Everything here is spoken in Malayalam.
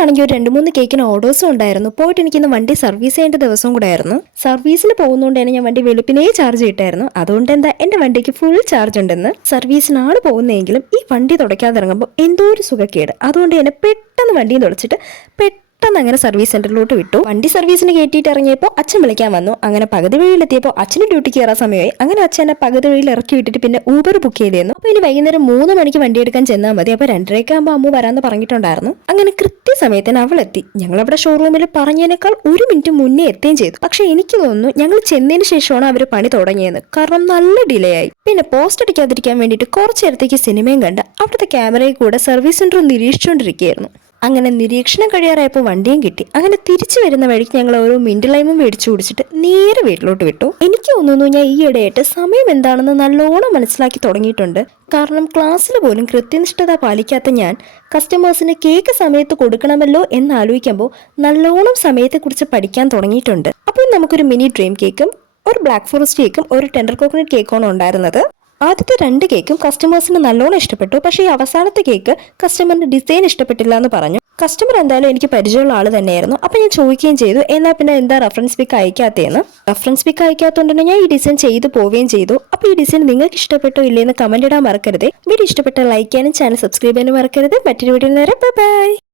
എനിക്കാണെങ്കിൽ ഒരു രണ്ട് മൂന്ന് കേക്കിന് ഓർഡേഴ്സും ഉണ്ടായിരുന്നു. പോയിട്ട് എനിക്കിന്ന് വണ്ടി സർവീസ് ചെയ്യേണ്ട ദിവസവും കൂടെ ആയിരുന്നു സർവീസിന് പോകുന്നതുകൊണ്ട് തന്നെ ഞാൻ വണ്ടി വെളുപ്പിനെ ചാർജ് ചെയ്തിട്ടായിരുന്നു അതുകൊണ്ട് എന്താ എന്റെ വണ്ടിക്ക് ഫുൾ ചാർജ് ഉണ്ടെന്ന് സർവീസിനാണ് പോകുന്നതെങ്കിലും ഈ വണ്ടി തുടയ്ക്കാതെ ഇറങ്ങുമ്പോൾ എന്തോ ഒരു സുഖക്കേട്. അതുകൊണ്ട് തന്നെ പെട്ടെന്ന് വണ്ടിയും തുടച്ചിട്ട് പെട്ടെന്ന് അങ്ങനെ സർവീസ് സെന്ററിലോട്ട് വിട്ടു. വണ്ടി സർവീസിന് കയറ്റിയിട്ട് ഇറങ്ങിയപ്പോൾ അച്ഛൻ വിളിക്കാൻ വന്നു. അങ്ങനെ പകുതി വഴിയിലെത്തിയപ്പോൾ അച്ഛന് ഡ്യൂട്ടിക്ക് കയറാൻ സമയമായി. അങ്ങനെ അച്ഛൻ എന്നെ പകുതി വഴിയിൽ ഇറക്കി വിട്ടിട്ട് പിന്നെ ഊബർ ബുക്ക് ചെയ്തിരുന്നു അപ്പോൾ ഇനി വൈകുന്നേരം മൂന്ന് മണിക്ക് വണ്ടി എടുക്കാൻ ചെന്നാൽ മതി. അപ്പോൾ രണ്ടരയ്ക്ക് ആകുമ്പോൾ അമ്മ വരാമെന്ന് പറഞ്ഞിട്ടുണ്ടായിരുന്നു. അങ്ങനെ കൃത്യസമയത്തിന് അവൾ എത്തി ഞങ്ങളവിടെ ഷോറൂമിൽ പറഞ്ഞതിനേക്കാൾ ഒരു മിനിറ്റ് മുന്നേ എത്തുകയും ചെയ്തു. പക്ഷേ എനിക്ക് തോന്നുന്നു ഞങ്ങൾ ചെന്നതിന് ശേഷമാണ് അവർ പണി തുടങ്ങിയത്. കാരണം നല്ല ഡിലേ ആയി. പിന്നെ പോസ്റ്റ് അടിക്കാതിരിക്കാൻ വേണ്ടിയിട്ട് കുറച്ച് നേരത്തേക്ക് സിനിമയും കണ്ട് അവിടുത്തെ ക്യാമറയിൽ കൂടെ സർവീസ് സെന്റർ നിരീക്ഷിച്ചുകൊണ്ടിരിക്കുകയായിരുന്നു അങ്ങനെ നിരീക്ഷണം കഴിയാറായപ്പോൾ വണ്ടിയും കിട്ടി. അങ്ങനെ തിരിച്ചു വരുന്ന വഴിക്ക് ഞങ്ങൾ ഓരോ ലൈമും മേടിച്ചു കുടിച്ചിട്ട് നേരെ വീട്ടിലോട്ട് വിട്ടു. എനിക്ക് തോന്നുന്നു ഞാൻ ഈ ഇടയായിട്ട് സമയം എന്താണെന്ന് നല്ലോണം മനസ്സിലാക്കി തുടങ്ങിയിട്ടുണ്ട്. കാരണം ക്ലാസ്സിൽ പോലും കൃത്യനിഷ്ഠത പാലിക്കാത്ത ഞാൻ കസ്റ്റമേഴ്സിന് കേക്ക് സമയത്ത് കൊടുക്കണമല്ലോ എന്ന് ആലോചിക്കുമ്പോൾ നല്ലോണം സമയത്തെക്കുറിച്ച് പഠിക്കാൻ തുടങ്ങിയിട്ടുണ്ട്. അപ്പോൾ നമുക്കൊരു മിനി ഡ്രീം കേക്കും ഒരു ബ്ലാക്ക് ഫോറസ്റ്റ് കേക്കും ഒരു ടെൻഡർ കോക്കനട്ട് കേക്കാണ് ഉണ്ടായിരുന്നത്. ആദ്യത്തെ രണ്ട് കേക്കും കസ്റ്റമേഴ്സിന് നല്ലോണം ഇഷ്ടപ്പെട്ടു. പക്ഷേ ഈ അവസാനത്തെ കേക്ക് കസ്റ്റമറിന് ഡിസൈൻ ഇഷ്ടപ്പെട്ടില്ല എന്ന് പറഞ്ഞു. കസ്റ്റമർ എന്തായാലും എനിക്ക് പരിചയമുള്ള ആൾ തന്നെയായിരുന്നു. അപ്പോൾ ഞാൻ ചോദിക്കുകയും ചെയ്തു എന്നാൽ പിന്നെ എന്താ റഫറൻസ് പിക്ക് അയക്കാത്തതെന്ന്? റഫറൻസ് പിക്ക് അയക്കാത്തതുകൊണ്ട് തന്നെ ഞാൻ ഈ ഡിസൈൻ ചെയ്തു പോവുകയും ചെയ്തു. അപ്പോൾ ഈ ഡിസൈൻ നിങ്ങൾക്ക് ഇഷ്ടപ്പെട്ടോ ഇല്ലെന്ന് കമന്റ് ഇടാൻ മറക്കരുത്. വീഡിയോ ഇഷ്ടപ്പെട്ട ലൈക്ക് ചെയ്യാനും ചാനൽ സബ്സ്ക്രൈബ് ചെയ്യാനും മറക്കരുത്. മറ്റൊരു വീഡിയോ നേരെ ബൈ